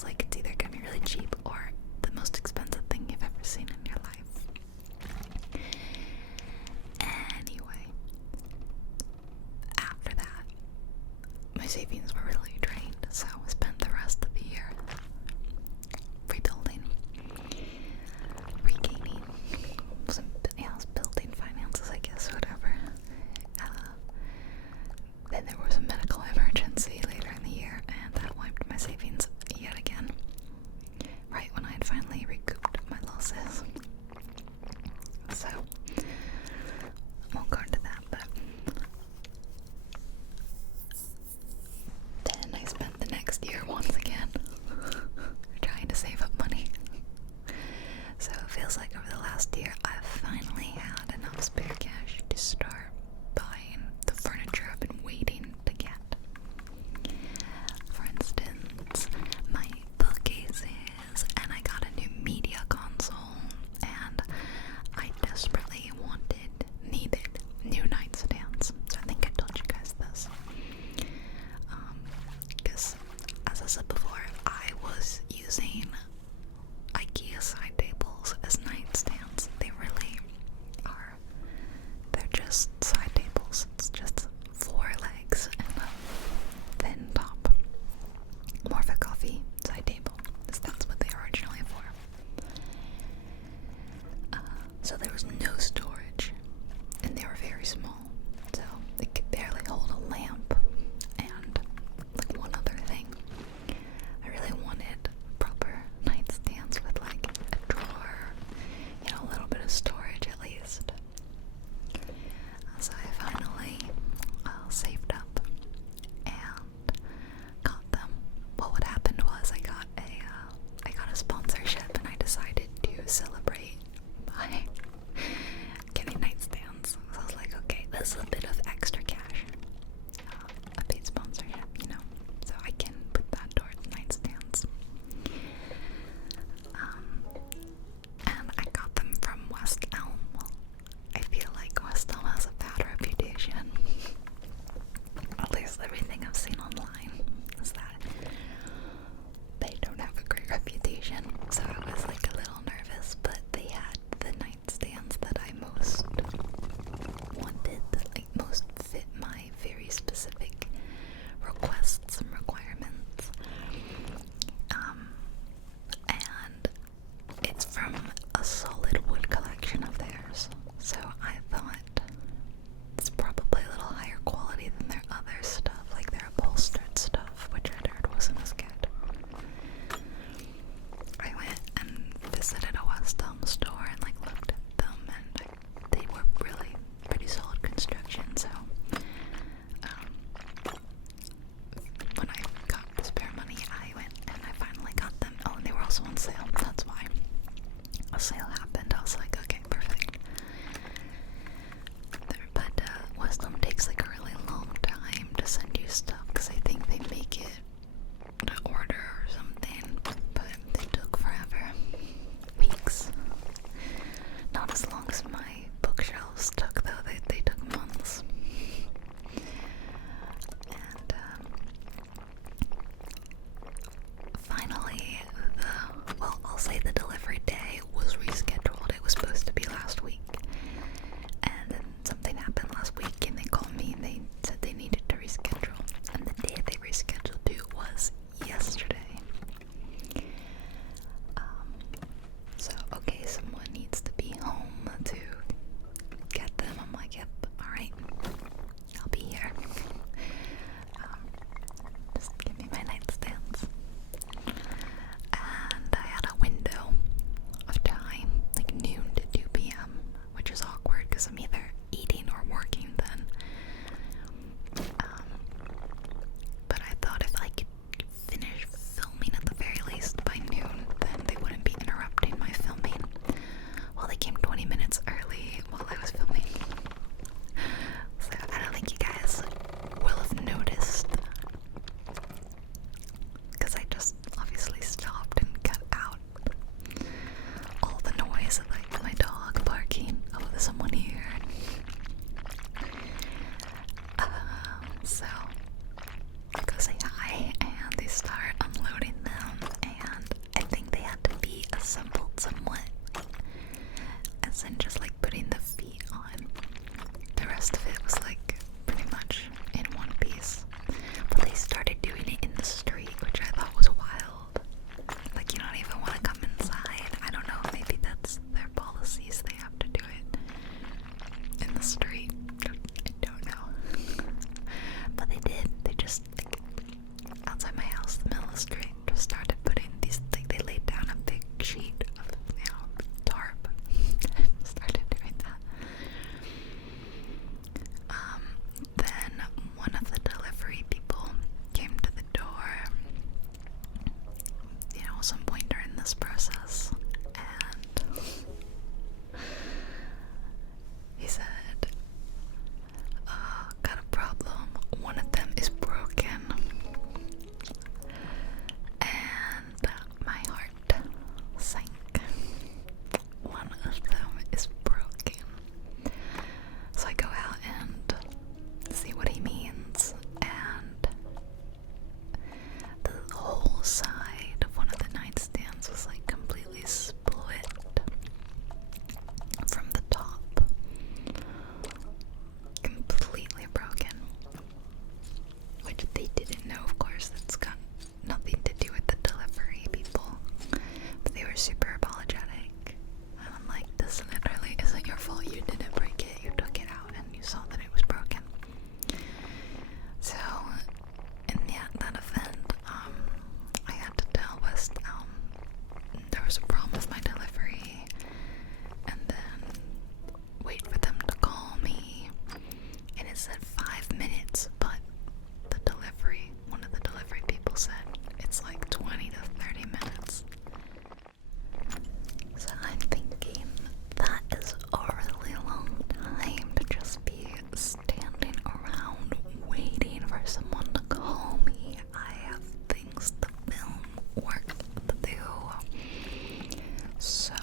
feels like it's either gonna be really cheap or the most expensive thing you've ever seen in your life. Anyway, after that, my savings were really drained, so I spent the rest of the year rebuilding, regaining some building finances, I guess, whatever. Then there was a medical emergency later in the year, and that wiped my savings yet again, right when I had finally recouped my losses. So, I won't go into that, but then I spent the next year once again trying to save up money. So it feels like over the last year I've finally had enough spare cash to start buying the furniture I've been waiting to get. For instance, my bookcases, and I got a new media console, and I desperately needed new nightstands. So I think I told you guys this. Because, as I said before, I was using IKEA side tables as nightstands. They really are. They're just side tables. It's just 4 legs and a thin top. More of a coffee side table, because that's what they were originally for. So there was no storage, and they were very small, so they could barely hold a lamp and like one other thing. I really wanted proper nightstands with like a drawer, a little bit of storage at least. So I finally saved up and got them. Well, what happened was I got a sponsorship, and I decided to celebrate by getting nightstands. So I was like, okay, this is a bit of extra cash. A paid sponsorship, so I can put that towards nightstands. And I got them from West Elm. I feel like West Elm has a bad reputation. At least everything I've seen online is that they don't have a great reputation. So I was like a little nervous, but they had the nightstands that I most wanted, that like most fit my very specific requests and requirements. And it's from a solid wood collection of theirs, so I thought it's probably a little higher quality than their other stuff, like their upholstered stuff, which I heard wasn't as good. I went and visited a West Elm store and like looked at them, and they were really pretty solid construction. So when I whole side of one of the nightstands was like completely split from the top. Completely broken. Which they didn't know, of course. That's got nothing to do with the delivery people. But they were super apologetic. And I'm like, this literally isn't your fault. You didn't break it. You took it out and you saw that it was broken. So, in that event, I had to tell West there was a problem with my delivery, and then wait for them to call me, and it said 5 minutes, but one of the delivery people said it's like 20 to 30 minutes. So I'm thinking that is a really long time to just be standing around waiting for someone to call me. I have things to film, work to do. So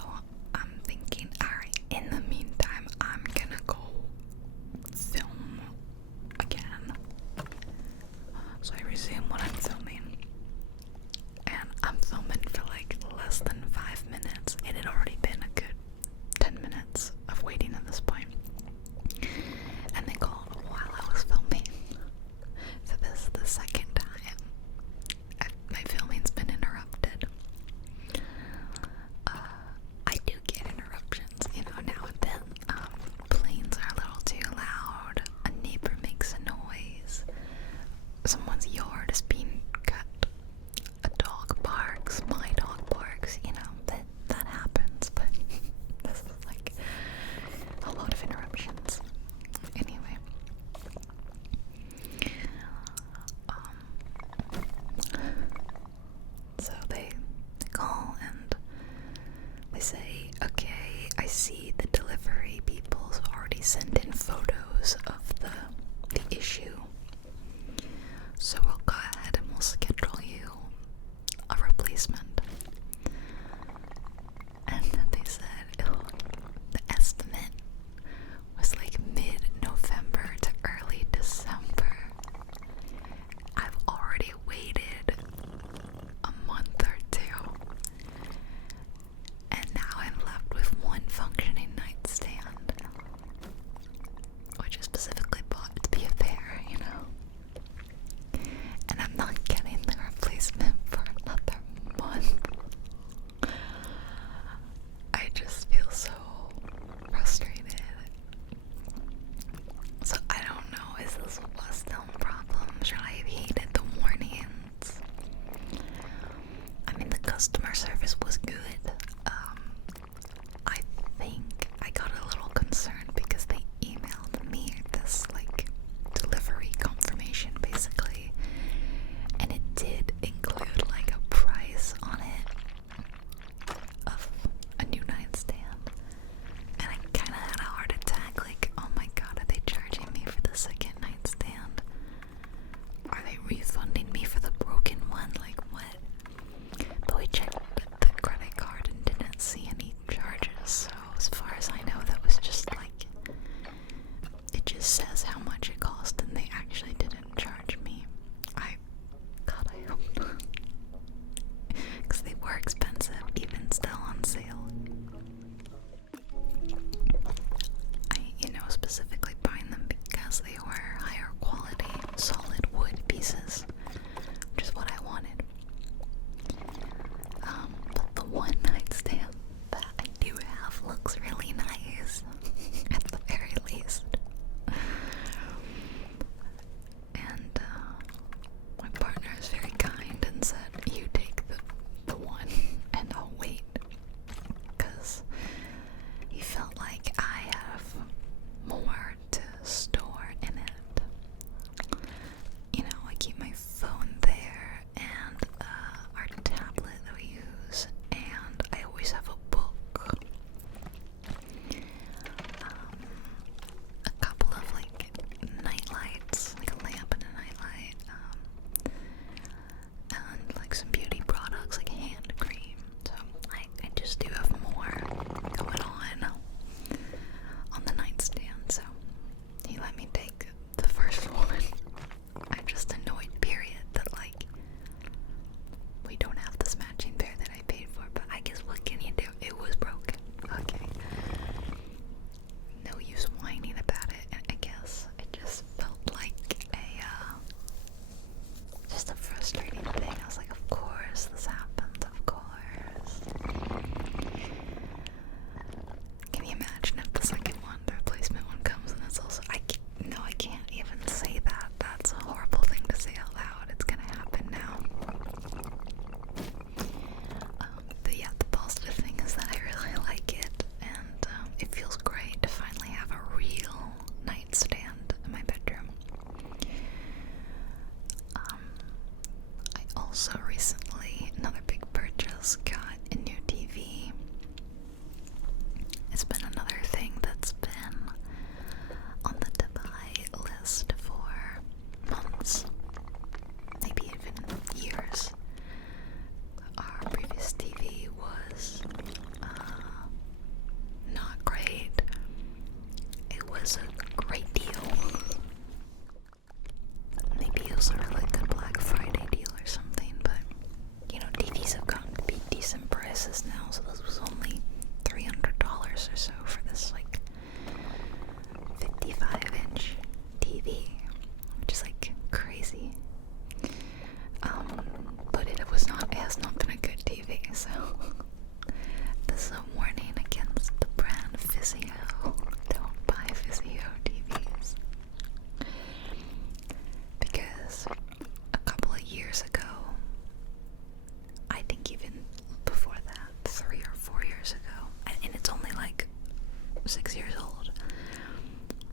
I'm thinking, alright, in the meantime, I'm gonna go film again. So I resume what I'm filming, and I'm filming for like less than 5 minutes. It had already been a good 10 minutes of waiting at this point, and they called while I was filming. So this is the second time my filming's been interrupted. I do get interruptions, now and then. Planes are a little too loud, a neighbor makes a noise, someone's yard is being cut, a dog barks, my dog barks, that happens, but this is like a lot of interruptions. Anyway, so they call and they say, okay, I see the delivery people's already sent in photos of the issue. So we'll go ahead and we'll schedule you a replacement. And then they said the estimate was like mid-November to early December. I've already waited a month or two. And now I'm left with one functioning nightstand, which is specifically bought to be a pair, and I'm not getting the replacement for another month. I just feel so frustrated. So I don't know, is this a West Elm problem? Should I have heeded the warnings? I mean, the customer service was good. I think I got a little concerned because they emailed me this delivery confirmation basically, and it did include a price on it of a new nightstand, and I kind of had a heart attack, oh my god, are they charging me for the second nightstand? Are they refunding me for the broken one? What? But we checked the credit card also recently, another big purchase, got a new TV. It's been another thing that's been on the to buy list for months, maybe even years. Our previous TV was not great. It was a great deal. Maybe it was a really good Black Friday deal or something, but you know, TVs have gotten to be decent prices now, so this was only $300 or so for this like 55-inch TV, which is like crazy. But it has not been a good TV, so this is a warning against the brand Vizio. Don't buy Vizio TVs. Because a couple of years ago, I think even before that, 3 or 4 years ago, and it's only like 6 years old,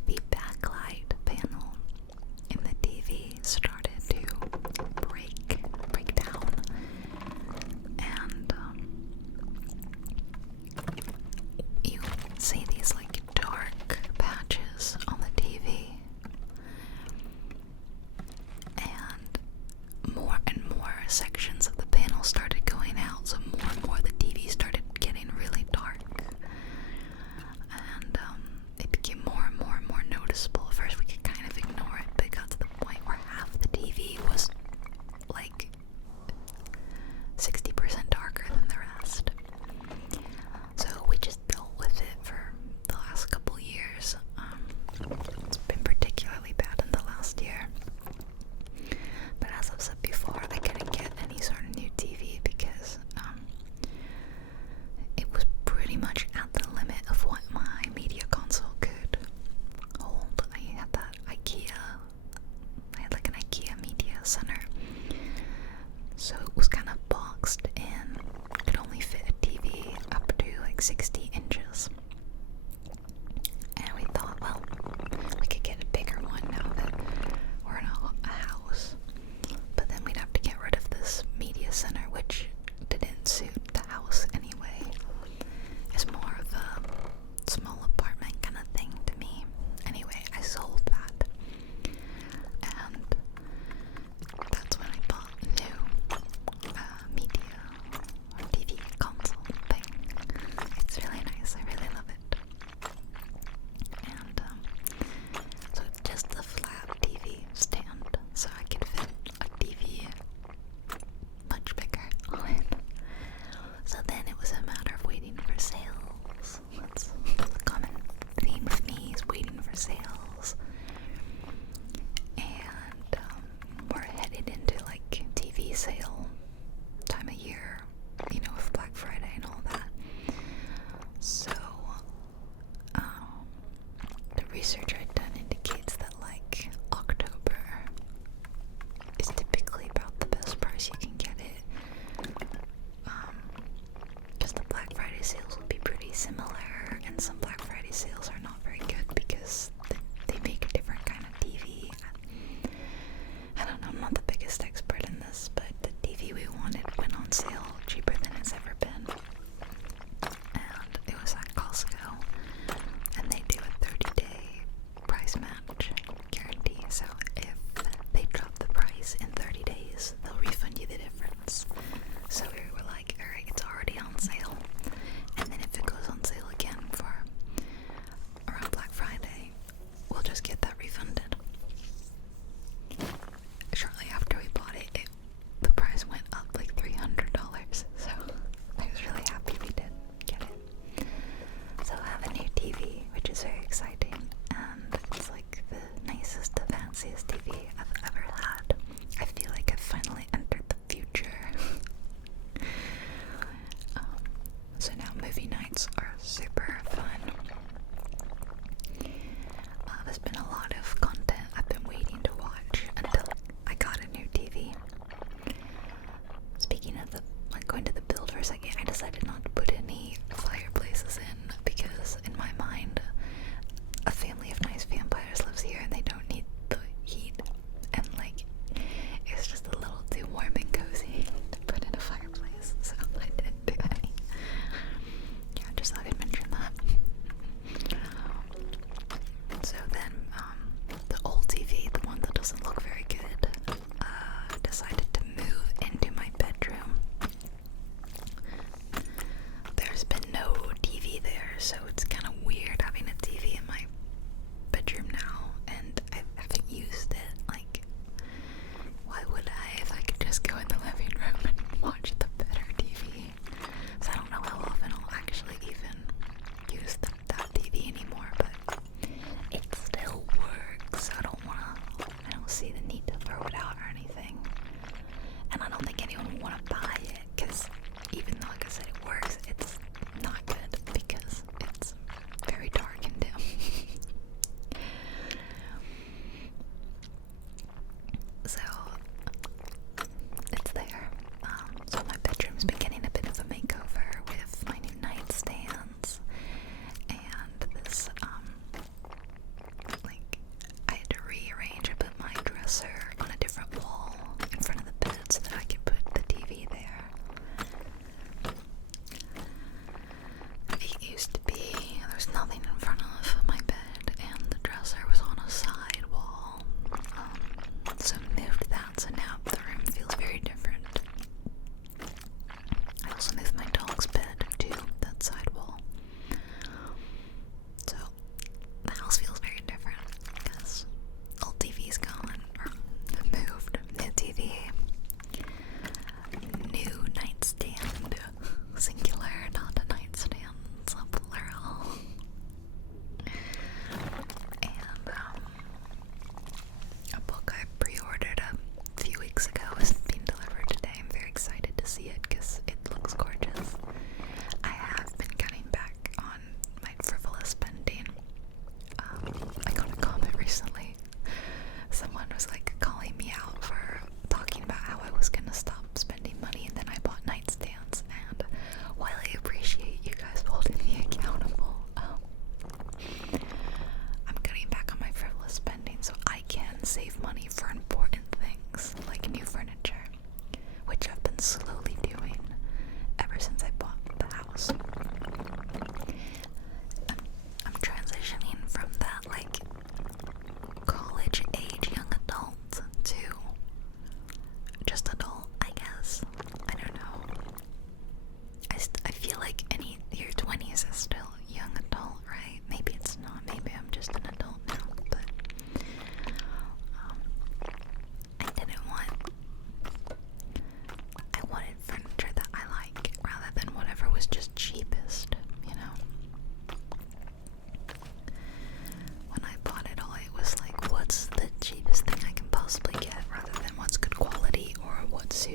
the backlight panel in the TV started to break down, and you see these like dark patches on the TV, and more sections of the panel started going out, so more and more the TV started getting really dark, and it became more and more noticeable. At first we could kind of ignore it, but it got to the point where half the TV was like 60% darker than the rest. So we just dealt with it for the last couple years. It's been particularly bad in the last year. But as I've said before, I couldn't get any sort of new TV because it was pretty much at the limit of what my media console could hold. I had like an IKEA media center, so it was kind of boxed in. It could only fit a TV up to like 60 inches. And we thought, well, we could get a bigger one now that we're in a house. But then we'd have to get rid of this media center, which didn't suit the house anyway. It's more of a small apartment kind of thing to me. Anyway, I sold that. And that's when I bought a new media or TV console thing. It's really nice. I really love it. And so it's just a flat TV stand, so I could fit a TV much bigger on it. So then it was a matter of waiting for sales. That's a common theme with me, is waiting for sales. And we're headed into like TV sale time of year, you know, with Black Friday and all that. So the research I've done indicates that like October is typically about the best price you can get it. Because the Black Friday sales will be pretty similar, and some Black Friday sales are not very good because they make a different kind of TV. I don't know, I'm not the biggest expert in this, but the TV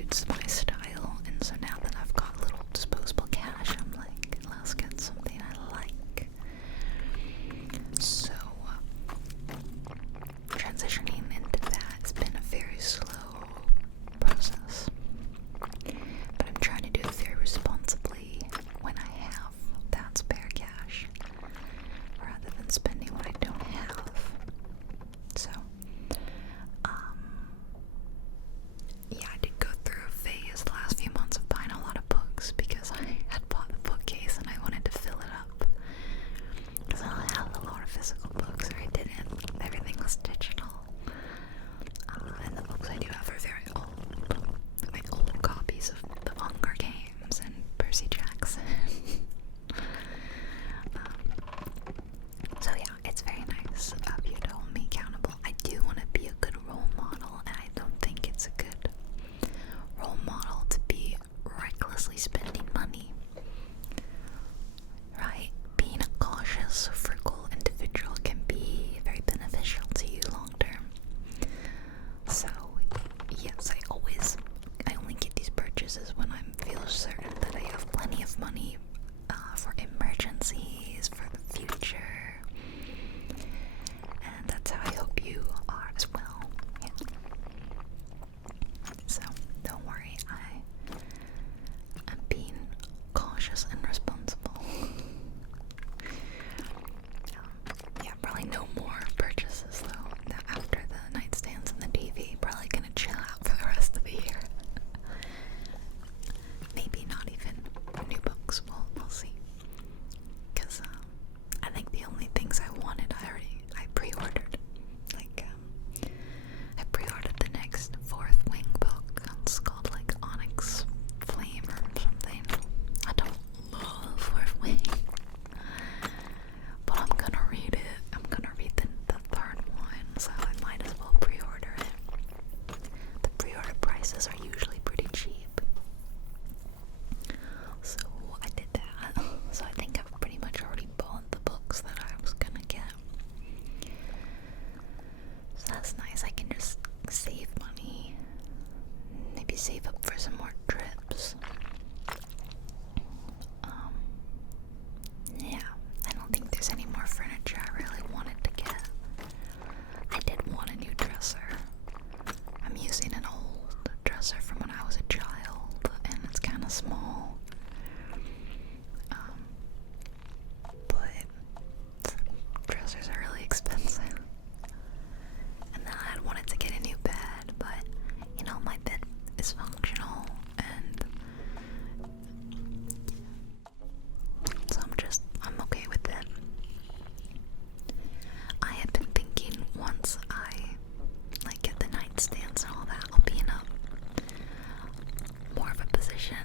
suits my style, and so now that I've got a little disposable cash, I'm like, let's get something I like. So, transitioning into that has been a very slow process, but I'm trying to do it very responsibly when I have that spare cash, rather than spending what I don't have. So, yeah, I did go through a phase the last few months of buying a lot of books because I had bought a bookcase and I wanted to fill it up. Because I don't have a lot of physical books, or I didn't. Everything was digital. And the books I do have are very old. Like old copies of The Hunger Games and Percy Jackson. So yeah, it's very nice of you to hold me accountable. I do want to be a good role model, and I don't think it's a good role model to be recklessly spending money. Right? Being a cautious, frugal individual can be very beneficial to you long term. So, yes, I only get these purchases when I feel certain that I have plenty of money for emergencies, for the future. And that's how I hope you are as well. Yeah. So, don't worry, I'm being cautious and responsible. Yeah, probably no more purchases though. After the nightstands and the TV, probably gonna chill out for the rest of the year. Maybe not even new books. We'll see. Cause I think the only things I wanted, I pre-ordered. Like I pre-ordered the next Fourth Wing book. It's called like Onyx Flame or something. I don't love Fourth Wing, but I'm gonna read it. I'm gonna read the third one, so I might as well pre-order it. The pre-order prices are usually pretty cheap, so I did that. So I think I've pretty much already bought the books that I was gonna get. So that's nice. I can just save money. Maybe save up for some more trips. Yeah, I don't think there's any more furniture I really wanted to get. I did want a new dresser. I'm using an old dresser from when I was a child, and it's kind of small. But dressers are really expensive. And then I had wanted to get a new bed, but you know, my bed is functional, and so I'm okay with it. I have been thinking once I like get the nightstands and all that, I'll be in a more of a position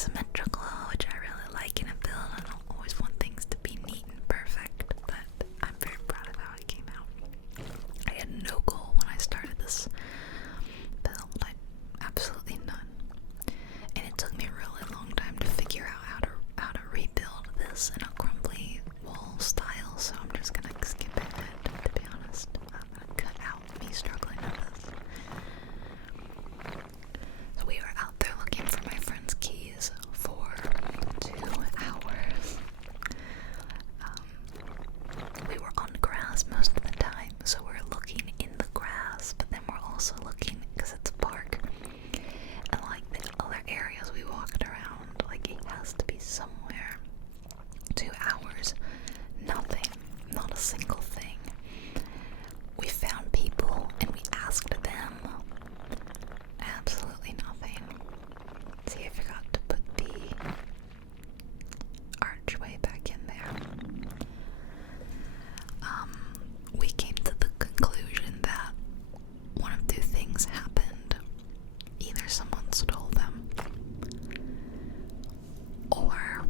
symmetrical, which I really like in a build. I don't always want things to be neat and perfect, but I'm very proud of how it came out. I had no goal when I started this build. Absolutely none. And it took me a really long time to figure out how to rebuild this in a crumbly wall style, so I'm just gonna skip ahead, to be honest. I'm gonna cut out me struggling with this. So we were out there looking for my friend's keys for 2 hours. We were on grass most of the time, so we're looking in the grass, but then we're also looking, because it's a park, and like the other areas we walked around, like it has to be somewhere. 2 hours, nothing, not a single thing. We found people and we asked them, absolutely nothing. See, I forgot to put the archway back in there. We came to the conclusion that one of 2 things happened. Either someone stole them, or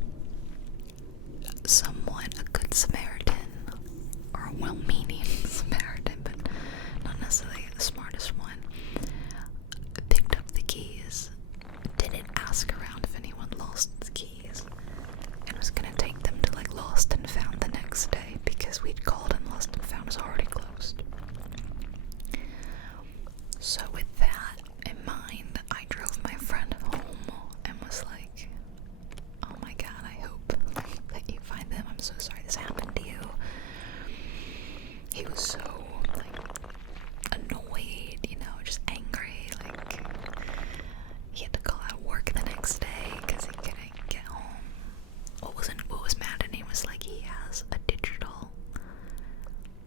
someone, a good Samaritan, or a well-meaning Samaritan, but not necessarily the smartest one, picked up the keys, didn't ask around if anyone lost the keys, and was gonna take them to like Lost and Found the next day, because we'd called and Lost and Found was already closed. So with that in mind, I drove my friend home and was like, oh my god, I hope that you find them. I'm so sorry this happened to you. He was so like annoyed, you know, just angry. Like he had to call out work the next day because he couldn't get home. What was maddening was like he has a digital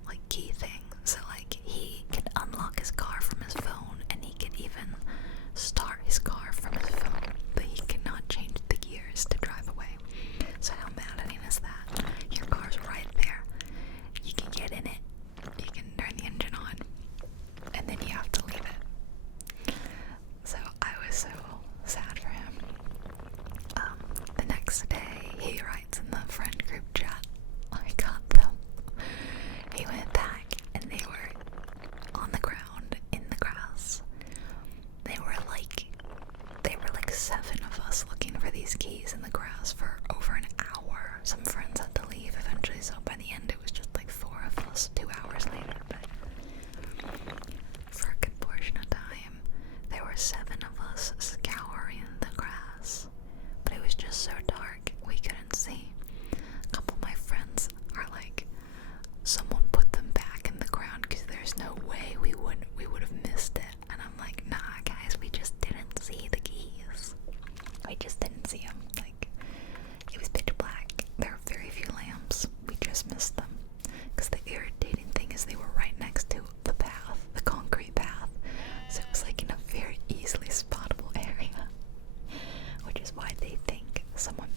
like key thing, so like he could unlock his car from his phone, and he could even start his car from his phone, but he cannot change the gears to drive away. So how maddening is that? Your car's right there, you can get in it, you can turn the engine on, and then you have to leave it. So I was so sad for him. The next day he writes in the friend group chat, I got them. He went back and they were on the ground in the grass. They were like 7 of us looking for these keys in the grass for over an hour. Some friends had to leave eventually, so by the end it was just like 4 of us 2 hours later, but for a good portion of time there were 7 of us scouring the grass, but it was just so dark we couldn't see. A couple of my friends are like, someone put them back in the ground because there's no way we would have missed it. And I'm like, nah guys, we just didn't see the keys. We just didn't see them. Like, it was pitch black. There were very few lamps. We just missed them. Because the irritating thing is they were right next to the path, the concrete path. So it was like in a very easily spottable area. Which is why they think someone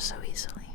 so easily.